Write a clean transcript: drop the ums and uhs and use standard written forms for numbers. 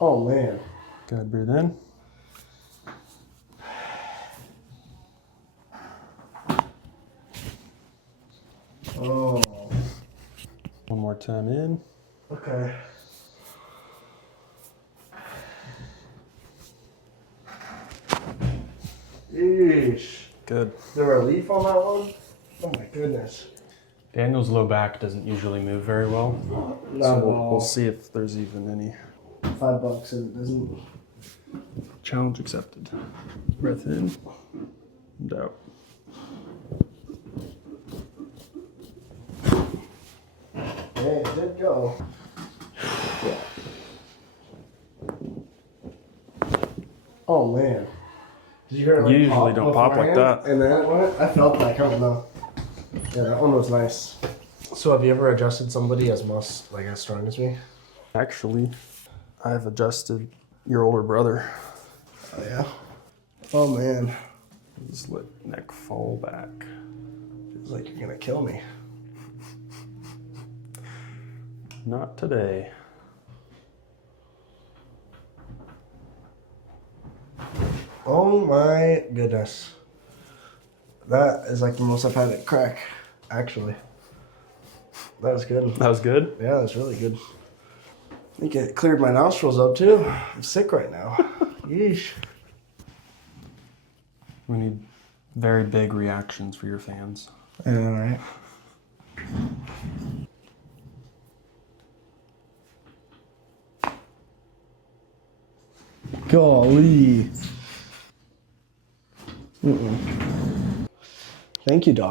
Oh man. Good, breathe in. Oh. One more time in. Okay. Yeesh. Good. The relief on that one? Oh my goodness. Daniel's low back doesn't usually move very well. Not So at we'll all. see if there's even any. $5 and it doesn't. Challenge accepted. Breath in and out. Yeah, it did go. Oh man. Did you hear it like You usually pop don't pop like beforehand? that. And then it went? I felt that coming though. Yeah, that one was nice. So have you ever adjusted somebody as strong as me? Actually, I've adjusted your older brother. Oh yeah? Oh man. Just let neck fall back. Feels like you're gonna kill me. Not today. Oh my goodness. That is like the most I've had it crack, actually. That was good. That was good? Yeah, that was really good. I think it cleared my nostrils up too. I'm sick right now. Yeesh. We need very big reactions for your fans. Yeah, right. Golly. Thank you, Doc.